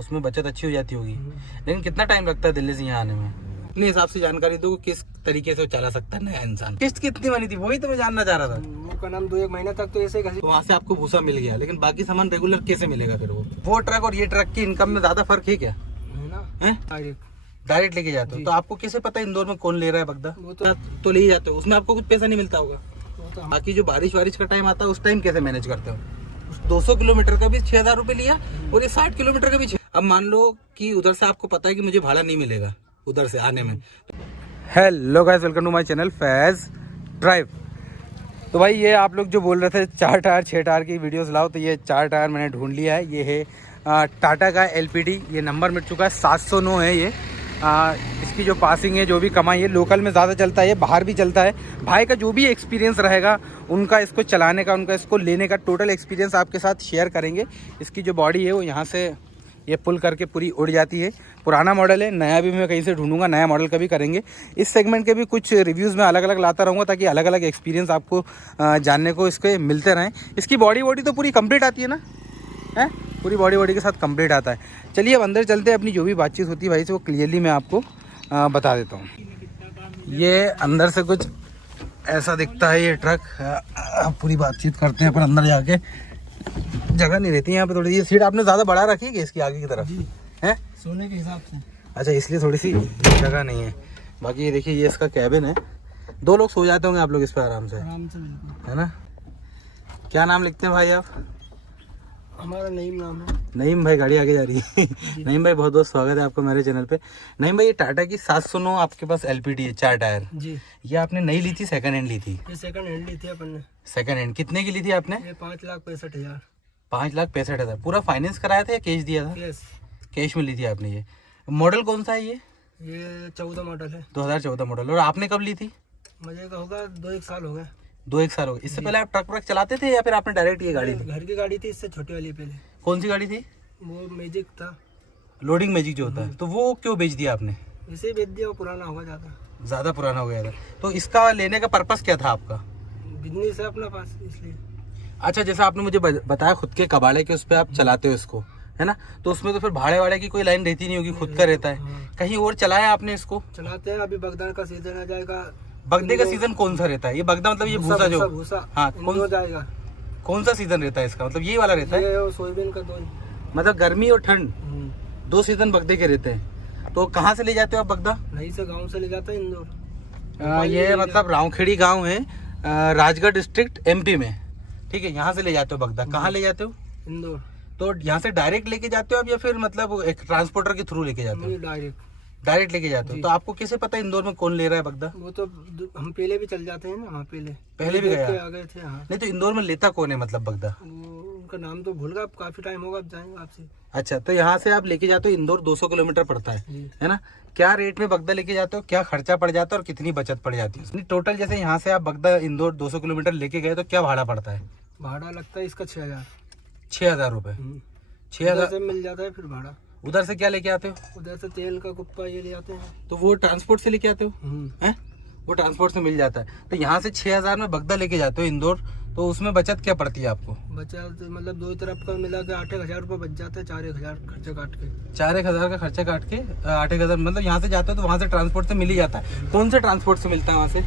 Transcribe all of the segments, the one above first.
उसमें बचत अच्छी हो जाती होगी। लेकिन कितना टाइम लगता है दिल्ली से यहाँ आने में? अपने हिसाब से जानकारी दो, किस तरीके से वो चला सकता है नया इंसान। किस्त कितनी बनी थी वही तो मैं जानना चाह रहा था। का नाम 2-1 महीना तक तो ऐसे तो वहाँ से आपको भूसा मिल गया, लेकिन बाकी सामान रेगुलर कैसे मिलेगा फिर? वो ट्रक और ये ट्रक की इनकम में ज्यादा फर्क है क्या? है ना, डायरेक्ट लेके जाते हो तो आपको कैसे पता इंदौर में कौन ले रहा है बगदा? वो तो ले ही जाते हो, उसमें आपको कुछ पैसा नहीं मिलता होगा। तो बाकी जो बारिश वारिश का टाइम आता है उस टाइम कैसे मैनेज करते हो? 200 किलोमीटर का भी 6,000 रुपये लिया और ये 60 किलोमीटर का भी। अब मान लो कि उधर से आपको पता है कि मुझे भाड़ा नहीं मिलेगा उधर से आने में। Hello guys, welcome to my channel Faiz drive. तो भाई ये आप लोग जो बोल रहे थे 4 टायर 6 टायर की वीडियोस लाओ, तो ये 4 टायर मैंने ढूंढ लिया है। ये है टाटा का LPD, ये नंबर मिट चुका है 709 है ये। इसकी जो पासिंग है, जो भी कमाई है, लोकल में ज़्यादा चलता है, ये बाहर भी चलता है। भाई का जो भी एक्सपीरियंस रहेगा उनका इसको चलाने का, उनका इसको लेने का टोटल एक्सपीरियंस आपके साथ शेयर करेंगे। इसकी जो बॉडी है वो यहाँ से ये पुल करके पूरी उड़ जाती है। पुराना मॉडल है, नया भी मैं कहीं से ढूंढूंगा, नया मॉडल का भी करेंगे। इस सेगमेंट के भी कुछ रिव्यूज़ में अलग अलग लाता रहूँगा ताकि अलग अलग एक्सपीरियंस आपको जानने को इसके मिलते रहें। इसकी बॉडी तो पूरी कंप्लीट आती है ना? है, पूरी बॉडी के साथ कंप्लीट आता है। चलिए अब अंदर चलते हैं, अपनी जो भी बातचीत होती है भाई से वो क्लियरली मैं आपको बता देता हूँ। ये अंदर से कुछ ऐसा दिखता है ये ट्रक। पूरी बातचीत करते हैं पर अंदर जाके जगह नहीं रहती यहाँ पे। थोड़ी ये सीट आपने ज़्यादा बढ़ा रखी है इसकी आगे की तरफ है सोने के हिसाब से। अच्छा, इसलिए थोड़ी सी जगह नहीं है। बाकी ये देखिए, ये इसका कैबिन है, 2 लोग सो जाते होंगे आप लोग इस पर आराम से है ना? क्या नाम लिखते हैं भाई आप? हमारा नईम नाम है। नईम भाई, गाड़ी आगे जा रही है। नईम भाई बहुत बहुत स्वागत है आपको मेरे चैनल पे। नईम भाई, ये टाटा की 709 आपके पास LPD है 4 टायर जी। ये आपने नई ली थी सेकंड हैंड ली थी? ये सेकंड हैंड ली थी अपन ने। सेकंड हैंड कितने की ली थी आपने? ये 5,65,000। 5,65,000। पूरा फाइनेंस कराया था या कैश दिया था? कैश में ली थी आपने। ये मॉडल कौन सा है ये? 14 मॉडल है, 2014 मॉडल। और आपने कब ली थी? मुझे का होगा 2-1 साल हो गए। 2-1 साल हो गए। इससे पहले आप ट्रक व्रक चलाते थे या फिर आपने डायरेक्ट ये गाड़ी ली? घर की गाड़ी थी, इससे छोटी वाली पहले। कौन सी गाड़ी थी? वो मैजिक था, लोडिंग मैजिक जो होता है। तो वो क्यों बेच दिया आपने? इसे ही बेच दिया, वो पुराना होगा ज़्यादा पुराना हो गया था। तो इसका लेने का पर्पस क्या था आपका? बिजनेस है अपना पास, इसलिए। अच्छा, जैसा आपने मुझे बताया खुद के कबाड़े के उस पर आप चलाते हो इसको, है ना? तो उसमें तो फिर भाड़े वाड़े की कोई लाइन रहती नहीं होगी, खुद का रहता है। कहीं और चलाया आपने इसको? चलाते हैं, अभी बगदान का सीजन आ जाएगा। बगदे का सीजन कौन सा रहता है? ये बगदा मतलब ये भूसा जो भूसा, हाँ, कौन जाएगा? कौन सा सीजन रहता है इसका? मतलब ये वाला रहता है? ये सोयाबीन का 2, मतलब गर्मी और ठंड 2 सीजन बगदे के रहते हैं। तो कहाँ से ले जाते हो आप बगदा? नहीं से गाँव से ले जाता है, इंदौर। ये मतलब रावखेड़ी गाँव है, राजगढ़ डिस्ट्रिक्ट MP में, ठीक है। यहाँ से ले जाते हो बगदा। कहाँ ले जाते हो? इंदौर। तो यहाँ से डायरेक्ट लेके जाते हो आप या फिर मतलब एक ट्रांसपोर्टर के थ्रू लेके जाते हो? डायरेक्ट लेके जाते हो। तो आपको कैसे पता इंदौर में कौन ले रहा है बगदा? वो तो हम पहले भी चल जाते हैं ना, वहाँ पहले भी गए थे। हाँ। नहीं तो इंदौर में लेता कौन है मतलब बगदा? उनका नाम तो भूल गया, काफी टाइम होगा, अब जाएंगे आपसे। अच्छा, तो यहाँ से आप लेके जाते हो इंदौर, 200 किलोमीटर पड़ता है ना? क्या रेट में बगदा लेके जाते हो, क्या खर्चा पड़ जाता है और कितनी बचत पड़ जाती है टोटल? जैसे यहाँ से आप बगदा इंदौर 200 किलोमीटर लेके गए तो क्या भाड़ा पड़ता है? भाड़ा लगता है इसका 6,000। 6,000 रुपये? 6,000 से मिल जाता है फिर भाड़ा। उधर से क्या लेके आते हो? उधर से तेल का कुप्पा ये ले आते हैं। तो वो ट्रांसपोर्ट से लेके आते हो? हैं? वो ट्रांसपोर्ट से मिल जाता है। तो यहाँ से 6,000 में बगदा लेके जाते हो इंदौर, तो उसमें बचत क्या पड़ती है आपको? बचत मतलब 2 तरफ का मिला के 8,000 रुपये बच जाता है, 4,000 खर्चा काट के। 4,000 का खर्चा काट के 8,000 मतलब यहाँ से जाते हो तो वहाँ से ट्रांसपोर्ट से मिल ही जाता है। कौन से ट्रांसपोर्ट से मिलता है वहाँ से?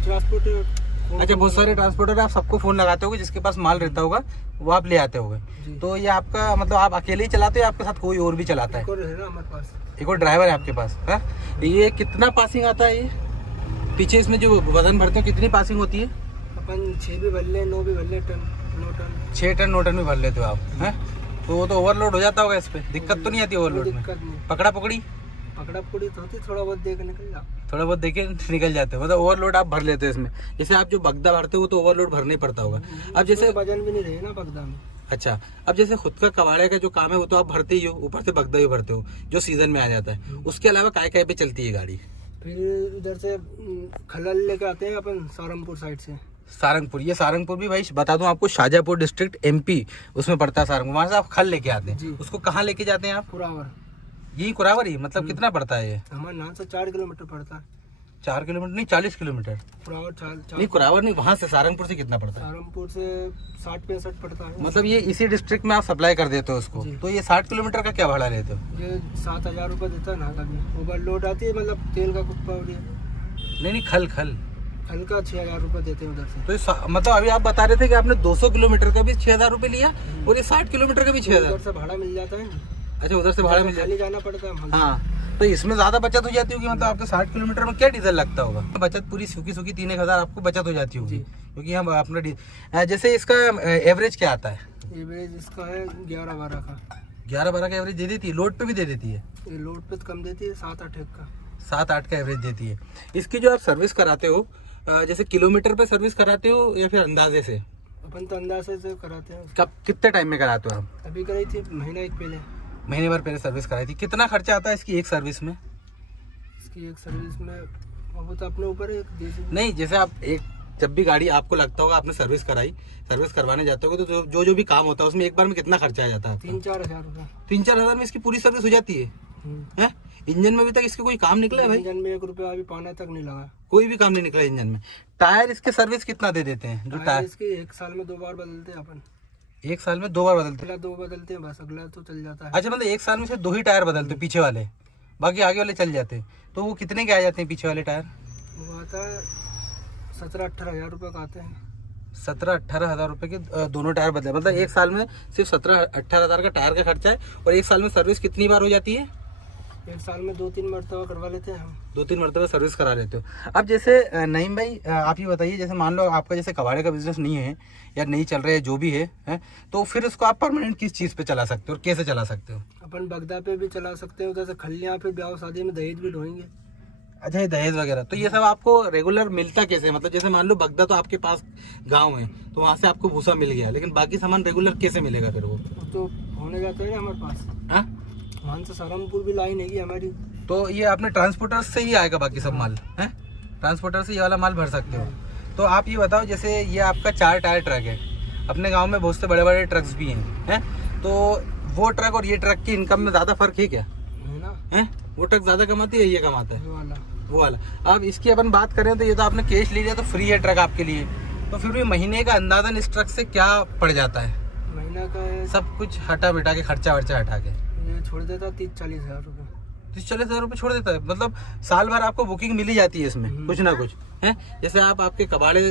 ट्रांसपोर्ट। अच्छा, बहुत सारे ट्रांसपोर्टर आप सबको फोन लगाते होगे, जिसके पास माल रहता होगा वो आप ले आते होगे। तो ये आपका मतलब आप अकेले ही चलाते हो, आपके साथ कोई और भी चलाता है? एक और है ना हमारे पास, एक और ड्राइवर है आपके पास है? ये कितना पासिंग आता है? ये पीछे इसमें जो वजन भरते हो कितनी पासिंग होती है? अपन 6 भी भर ले, 9 भी भर ले, 9 टन। 6 टन 9 टन भी भर लेते हो आप हैं? तो वो तो ओवरलोड हो जाता होगा इस पे, दिक्कत तो नहीं आती ओवरलोड में? पकड़ा पकड़ी तो होती, थोड़ा बहुत देख निकल जाओ, थोड़ा बहुत देखे निकल जाते हो, मतलब ओवरलोड आप भर लेते हो इसमें। जैसे आप जो बगदा भरते हो तो ओवरलोड भरना ही पड़ता होगा। अब जैसे वजन भी नहीं रहे ना बगदा में। अच्छा, अब जैसे खुद का कबाड़े का जो काम है वो तो आप भरते ही हो, ऊपर से बगदा भी भरते हो जो सीजन में आ जाता है। उसके अलावा काय पे चलती है गाड़ी? फिर इधर से खलल लेके आते हैं अपन, सहारनपुर साइड से। सारंगपुर, ये सारंगपुर भी भाई बता दूं आपको, शाजापुर डिस्ट्रिक्ट MP उसमें पड़ता है सारंगपुर। वहाँ से आप खल लेके आते हैं, उसको कहाँ लेके जाते हैं आप? कुरावर। यही कुरावर ही मतलब कितना पड़ता है ये? हमारे यहाँ से 4 किलोमीटर पड़ता है। 4 किलोमीटर नहीं 40 किलोमीटर। कुरावर नहीं कुरावर नहीं, वहाँ से सहारनपुर से कितना पड़ता है? सहारनपुर से 60-65 पड़ता है। मतलब ये इसी डिस्ट्रिक्ट में आप सप्लाई कर देते हो उसको, जी। तो ये 60 किलोमीटर का क्या भाड़ा लेते हो? ये 7,000 रुपये देता है ना, कभी ओवरलोड आती है, मतलब तेल का कुछ पावड़ी नहीं खल हल्का 6,000 रुपये देते हैं उधर से। तो मतलब अभी आप बता रहे थे कि आपने 200 किलोमीटर का भी 6,000 रुपये लिया और ये 60 किलोमीटर का भी 6,000। उधर से भाड़ा मिल जाता है ना। अच्छा उधर से भाड़ा मिल जाता खाली जाना पड़ता है। है। हाँ तो इसमें ज्यादा बचत हो जाती होगी, मतलब आपके 60 किलोमीटर में क्या डीजल लगता होगा? बचत पूरी सूखी 3,000 आपको बचत हो जाती होगी, क्योंकि हम अपना जैसे इसका एवरेज क्या आता है? एवरेज इसका है 11-12 का। 11-12 का एवरेज दे देती है, लोड पे भी दे देती है? ये लोड पे तो कम देती है, 7-8 का। 7-8 का एवरेज देती है। इसकी जो आप सर्विस कराते हो, जैसे किलोमीटर पे सर्विस कराते हो या फिर अंदाजे से? अपन तो अंदाजे से कराते हैं। कब कितने टाइम में कराते हो आप? अभी कराई थी महीना एक पहले। महीने भर पहले सर्विस कराई थी। कितना खर्चा आता है इसकी एक सर्विस में? इसकी एक सर्विस में वो तो अपने ऊपर है, नहीं जैसे आप जब भी गाड़ी आपको लगता होगा आपने सर्विस कराई, सर्विस करवाने जाते हो तो जो भी काम होता है उसमें एक बार में कितना खर्चा आ जाता है? 3-4 हज़ार रुपये। 3-4 हज़ार में इसकी पूरी सर्विस हो जाती है? हैं? इंजन में अभी तक इसके कोई काम निकला है भाई? इंजन में 1 रुपया अभी पाना तक नहीं लगा, कोई भी काम नहीं निकला इंजन में। टायर इसके सर्विस कितना दे देते हैं? जो टायर इसके 1 साल में 2 बार बदलते हैं अपन। 1 साल में 2 बार बदलते हैं? पहला 2 बदलते हैं बस, अगला तो चल जाता है। अच्छा मतलब 1 साल में से 2 ही टायर बदलते हैं पीछे वाले, बाकी आगे वाले चल जाते हैं। तो वो कितने के आ जाते हैं पीछे वाले टायर? वो आता है 17-18 हज़ार रुपये का आते हैं। 17-18 हज़ार रुपये के दोनों टायर बदले, मतलब 1 साल में सिर्फ 17-18 हज़ार का टायर का खर्चा है। और 1 साल में सर्विस कितनी बार हो जाती है? 1 साल में 2-3 मरतबा करवा लेते हैं हम। 2-3 मरतबा सर्विस करा लेते हो। अब जैसे नईम भाई आप ही बताइए, जैसे मान लो आपका जैसे कबाड़े का बिजनेस नहीं है या नहीं चल रहा है जो भी है, तो फिर उसको आप परमानेंट किस चीज़ पे चला सकते हो और कैसे चला सकते हो? अपन बगदा पे भी चला सकते हैं, उधर से खलियाँ, फिर ब्याह शादी में दहेज भी ढोएंगे। अच्छा ये दहेज वगैरह, तो ये सब आपको रेगुलर मिलता कैसे? मतलब जैसे मान लो बगदा तो आपके पास गांव है तो वहाँ से आपको भूसा मिल गया, लेकिन बाकी सामान रेगुलर कैसे मिलेगा फिर? वो तो होने जाते हैं ना हमारे पास। हाँ वहाँ से सहारनपुर भी लाइन है हमारी, तो ये आपने ट्रांसपोर्टर से ही आएगा बाकी सब माल है? ट्रांसपोर्टर से ये वाला माल भर सकते हो। तो आप ये बताओ, जैसे ये आपका 4 टायर ट्रक है, अपने गांव में बहुत से बड़े बड़े ट्रक्स भी हैं, तो वो ट्रक और ये ट्रक की इनकम में ज़्यादा फर्क है क्या? है ना। है वो ट्रक ज़्यादा कमाती है, ये कमाता है वाला वो वाला? अब इसकी अपन बात करें तो ये तो आपने कैश ले लिया तो फ्री है ट्रक आपके लिए, तो फिर भी महीने का अंदाजन इस ट्रक से क्या पड़ जाता है? महीना का है, सब कुछ हटा बिटा के, खर्चा वर्चा हटा के ये छोड़ देता 30-40 हज़ार रुपये। 30-40 हज़ार रुपये छोड़ देता है, मतलब साल भर आपको बुकिंग मिल ही जाती है इसमें कुछ ना कुछ है। जैसे आप आपके कबाड़े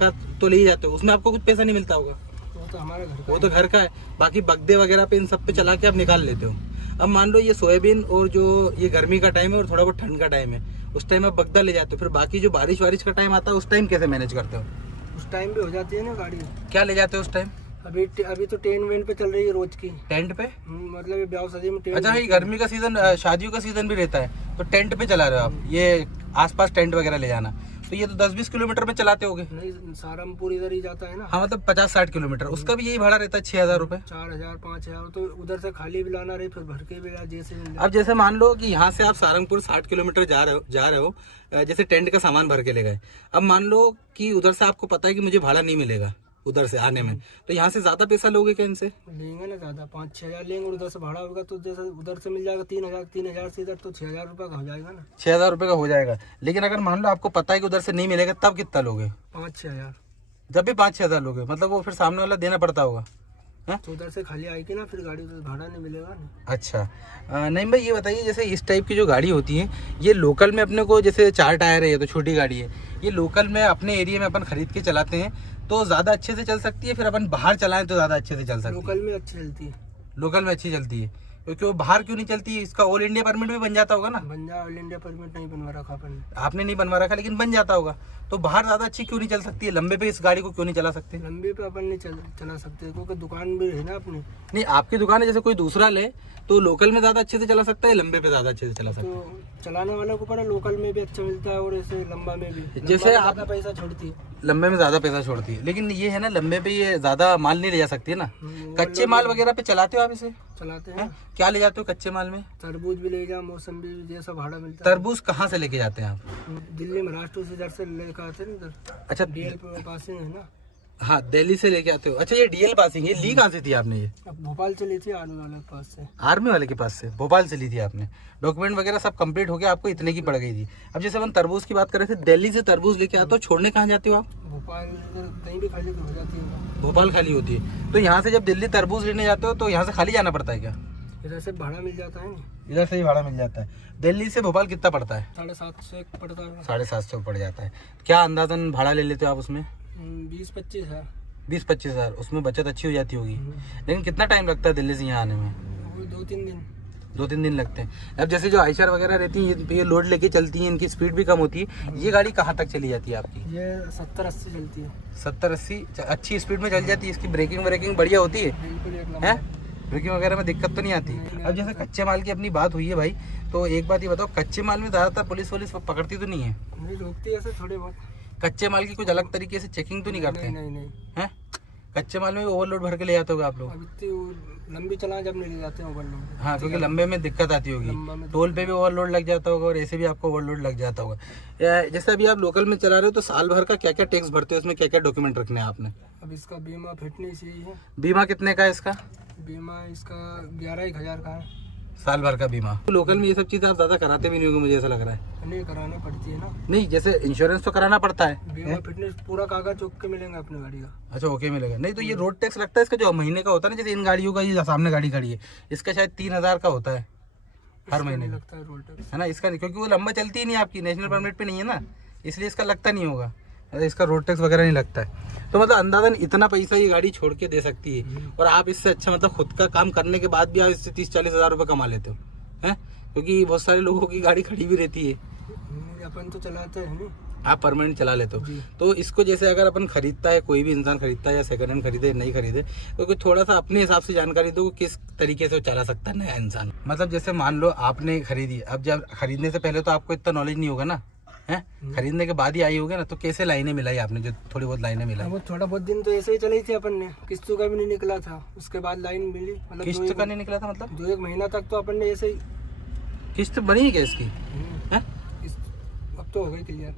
का तो ले ही जाते हो, उसमें आपको कुछ पैसा नहीं मिलता होगा, वो तो हमारे घर का वो तो घर का है। बाकी बगदे वगैरह पे इन सब पे चला के आप निकाल लेते हो। अब मान लो ये सोयाबीन और जो ये गर्मी का टाइम है और थोड़ा बहुत ठंड का टाइम है, उस टाइम आप बगदा ले जाते हो, फिर बाकी जो बारिश वारिश का टाइम आता है उस टाइम कैसे मैनेज करते हो? उस टाइम भी हो जाती है ना गाड़ी। क्या ले जाते हो उस टाइम? अभी तो टेंट वेंट पे चल रही है रोज की। टेंट पे? मतलब ये ब्याह शादी में टेंट। अच्छा ये गर्मी का सीजन, शादियों का सीजन भी रहता है, तो टेंट पे चला रहे हो आप? ये आसपास टेंट वगैरह ले जाना, तो ये तो 10-20 किलोमीटर में चलाते होगे? नहीं, सहारनपुर इधर ही जाता है ना। हाँ मतलब 50-60 किलोमीटर, उसका भी यही भाड़ा रहता है 6,000 रुपये। 4,000-5,000 तो उधर से खाली भी लाना रहे, फिर भर के भी जैसे। अब जैसे मान लो कि यहाँ से आप सहारनपुर 60 किलोमीटर जा रहे हो, जैसे टेंट का सामान भर के ले गए। अब मान लो कि उधर से आपको पता है कि मुझे भाड़ा नहीं मिलेगा उधर से आने में, तो यहाँ से ज्यादा पैसा लोगे क्या इनसे? लेंगे ना, ज्यादा 5-6 हज़ार लेंगे, और उधर से भाड़ा होगा तो जैसे उधर से मिल जाएगा 3,000 से इधर, तो 6,000 रुपये का हो जाएगा ना। 6,000 रुपये का हो जाएगा। लेकिन अगर मान लो आपको पता है कि उधर से नहीं मिलेगा, तब कितना लोगे? 5-6 हज़ार। जब भी 5-6 हज़ार लोगे, मतलब वो फिर सामने वाला देना पड़ता होगा। तो उधर से खाली आएगी ना, फिर गाड़ी तो भाड़ा नहीं मिलेगा ना। अच्छा नहीं भाई ये बताइए, जैसे इस टाइप की जो गाड़ी होती है, ये लोकल में अपने को, जैसे 4 टायर है, ये तो छोटी गाड़ी है, ये लोकल में अपने एरिया में अपन खरीद के चलाते हैं तो ज़्यादा अच्छे से चल सकती है, फिर अपन बाहर चलाएं तो ज़्यादा अच्छे से चल सकती है? लोकल में अच्छी चलती है। लोकल में अच्छी चलती है, क्योंकि वो बाहर क्यों नहीं चलती है? इसका ऑल इंडिया परमिट भी बन जाता होगा ना? बन जा, ऑल इंडिया परमिट नहीं बनवा रखा अपन ने। आपने नहीं बनवा रखा, लेकिन बन जाता होगा, तो बाहर ज़्यादा अच्छी क्यों नहीं चल सकती है? लंबे पे इस गाड़ी को क्यों नहीं चला सकते? लंबे पे अपन नहीं चला सकते, क्योंकि दुकान भी है ना अपनी। नहीं आपकी दुकान है, जैसे कोई दूसरा ले तो लोकल में ज़्यादा अच्छे से चला सकता है, लंबे पे ज़्यादा अच्छे से चला सकता है? तो चलाने वालों को पड़ा, लोकल में भी अच्छा मिलता है और ऐसे लंबा में भी। जैसे आप ज़्यादा पैसा छोड़ती है, लंबे में ज़्यादा पैसा छोड़ती है, लेकिन ये है ना, लंबे पे ये ज़्यादा माल नहीं ले जा सकती है ना। कच्चे माल वगैरह पे चलाते हो आप इसे? चलाते हैं। क्या ले जाते हो कच्चे माल में? तरबूज भी ले जा, मौसम्बी भी, जैसा भाड़ा मिलता है। तरबूज कहाँ से लेके जाते हैं आप? दिल्ली महाराष्ट्र से इधर से लेकर आते हैं ना, इधर। अच्छा DL पे पास है ना। हाँ दिल्ली से लेके आते हो। अच्छा ये डीएल पासिंग, ये ली कहाँ से थी आपने? ये अब भोपाल से ली थी आर्मी वाले के पास से। आर्मी वाले के पास से, भोपाल से ली थी आपने। डॉक्यूमेंट वगैरह सब कंप्लीट हो गया, आपको इतने की पड़ गई थी। अब जैसे अपन तरबूज की बात कर रहे थे, दिल्ली से तरबूज लेके आते हो, छोड़ने कहाँ जाते हो आप? भोपाल कहीं भी खाली हो जाती है, भोपाल खाली होती है। तो यहाँ से जब दिल्ली तरबूज लेने जाते हो तो यहाँ से खाली जाना पड़ता है क्या? इधर से भाड़ा मिल जाता है ना, इधर से ही भाड़ा मिल जाता है। दिल्ली से भोपाल कितना पड़ता है? 750 पड़ता है। 750 पड़ जाता है। क्या अंदाजन भाड़ा ले लेते हो आप उसमें? 20-25 हज़ार। 20-25 हज़ार, उसमें बचत अच्छी हो जाती होगी। लेकिन कितना टाइम लगता है दिल्ली से यहाँ आने में? वो 2-3 दिन। 2-3 दिन लगते हैं। अब जैसे जो आइशर वगैरह रहती हैं, ये लोड लेके चलती हैं, इनकी स्पीड भी कम होती है। ये गाड़ी कहाँ तक चली जाती है आपकी? ये 70-80 चलती है। 70-80 अच्छी स्पीड में चल जाती है। इसकी ब्रेकिंग व्रेकिंग बढ़िया होती है? बिल्कुल एक है नंबर। ब्रेकिंग वगैरह में दिक्कत तो नहीं आती? अब जैसे कच्चे माल की अपनी बात हुई है भाई, तो एक बात ये बताओ, कच्चे माल में ज़्यादातर पुलिस वुलिस पकड़ती तो नहीं है? नहीं रोकती है ऐसे थोड़े बहुत। कच्चे माल की कुछ अलग तरीके से चेकिंग तो नहीं करते? नहीं नहीं। हैं? कच्चे माल में ओवरलोड भर के ले जाते होगे आप लोग? अब इतनी लंबी चला जब नहीं ले जाते हैं ओवरलोड। हाँ, क्योंकि लंबे में दिक्कत आती लंबा होगी, में टोल पे भी ओवरलोड लग जाता होगा और ऐसे भी आपको ओवरलोड लग जाता होगा। जैसे अभी आप लोकल में चला रहे हो, तो साल भर का क्या क्या टैक्स भरते हो, उसमें क्या क्या डॉक्यूमेंट रखने हैं आपने? अब इसका बीमा फिटनेस यही है। बीमा कितने का है इसका? बीमा इसका 11-1 हज़ार का है। साल भर का बीमा। लोकल में ये सब चीज़ आप ज़्यादा कराते भी नहीं होंगे, मुझे ऐसा लग रहा है। नहीं कराना पड़ती है ना। नहीं, जैसे इंश्योरेंस तो कराना पड़ता है। बीमा फिटनेस पूरा कागज चौक के मिलेगा अपने गाड़ी का। अच्छा ओके मिलेगा। नहीं तो ये रोड टैक्स लगता है इसका जो महीने का होता है ना, जैसे इन गाड़ियों का, ये सामने गाड़ी खड़ी है, इसका शायद 3000 का होता है हर महीने का, लगता है रोड टैक्स, है ना? इसका नहीं, क्योंकि वो लंबा चलती ही नहीं आपकी, नेशनल परमिट पे नहीं है ना, इसलिए इसका लगता नहीं होगा। इसका रोड टैक्स वगैरह नहीं लगता है। तो मतलब अंदाजन इतना पैसा ये गाड़ी छोड़ के दे सकती है, और आप इससे अच्छा मतलब खुद का काम करने के बाद भी आप इससे 30-40 हज़ार रुपये कमा लेते हो, हैं? क्योंकि बहुत सारे लोगों की गाड़ी खड़ी भी रहती है, अपन तो चलाते हैं नहीं, आप परमानेंट चला लेते हो। तो इसको जैसे अगर अपन खरीदता है, कोई भी इंसान खरीदता है, या सेकंड हैंड खरीदे नहीं खरीदे, तो थोड़ा सा अपने हिसाब से जानकारी दो किस तरीके से वो चला सकता है नया इंसान। मतलब जैसे मान लो आपने खरीदी, अब जब खरीदने से पहले तो आपको इतना नॉलेज नहीं होगा ना, है? खरीदने के बाद ही आई होगी ना, तो कैसे लाइनें मिलाई आपने, जो थोड़ी बहुत लाइनें मिलाई? वो थोड़ा बहुत दिन तो ऐसे ही चली थी अपन ने, किस्तों का भी नहीं निकला था, उसके बाद लाइन मिली। मतलब किस्त का नहीं निकला था? मतलब 2-1 महीना तक तो अपन ने ऐसे ही। किस्त बनी है क्या इसकी? हैं? अब तो हो गई क्लियर।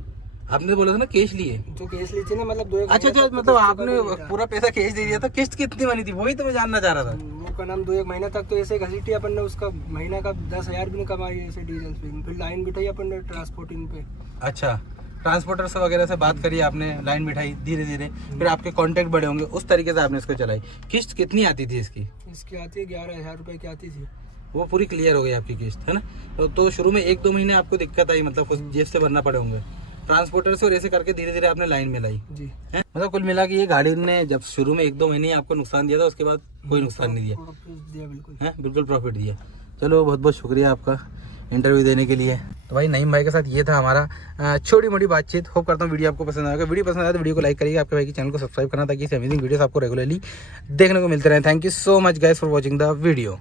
आपने बोला था ना कैश लिए, जो केस ली थी ना, मतलब 2-1 अच्छा अच्छा, मतलब आपने पूरा पैसा कैश दे दिया था। किस्त कितनी बनी थी, वही तो मैं जानना चाह रहा था। वो का नाम 2-1 महीना तक तो ऐसे घसीटी अपन ने, उसका महीना का 10,000 भी नहीं कमाई ऐसे डीजल पे। फिर लाइन बिठाई अपन ने ट्रांसपोर्टिंग पे। अच्छा, ट्रांसपोर्टर से वगैरह से बात करी आपने, लाइन बिठाई धीरे धीरे, फिर आपके कांटेक्ट बड़े होंगे, उस तरीके से आपने इसको चलाई। किस्त कितनी आती थी इसकी? इसकी आती है 11,000 रुपए की आती थी। वो पूरी क्लियर हो गई आपकी किस्त, है ना? तो शुरू में 1-2 महीने आपको दिक्कत आई, मतलब कुछ जेब से भरना पड़े होंगे ट्रांसपोर्टर से, और ऐसे करके धीरे धीरे आपने लाइन में लाई जी। है। मतलब कुल मिला के ये गाड़ी ने जब शुरू में 1-2 महीने आपको नुकसान दिया था, उसके बाद कोई नुकसान नहीं दिया, बिल्कुल है, बिल्कुल प्रॉफिट दिया। चलो बहुत बहुत शुक्रिया आपका इंटरव्यू देने के लिए। तो भाई नईम भाई के साथ ये था हमारा छोटी मोटी बातचीत। होप करता हूँ वीडियो आपको पसंद आएगा। वीडियो पसंद आया तो वीडियो को लाइक करिएगा, आपके भाई के चैनल को सब्सक्राइब करना, ताकि इस अमेजिंग वीडियोस आपको रेगुलरली देखने को मिलते रहे। Thank you so much guys for watching the video.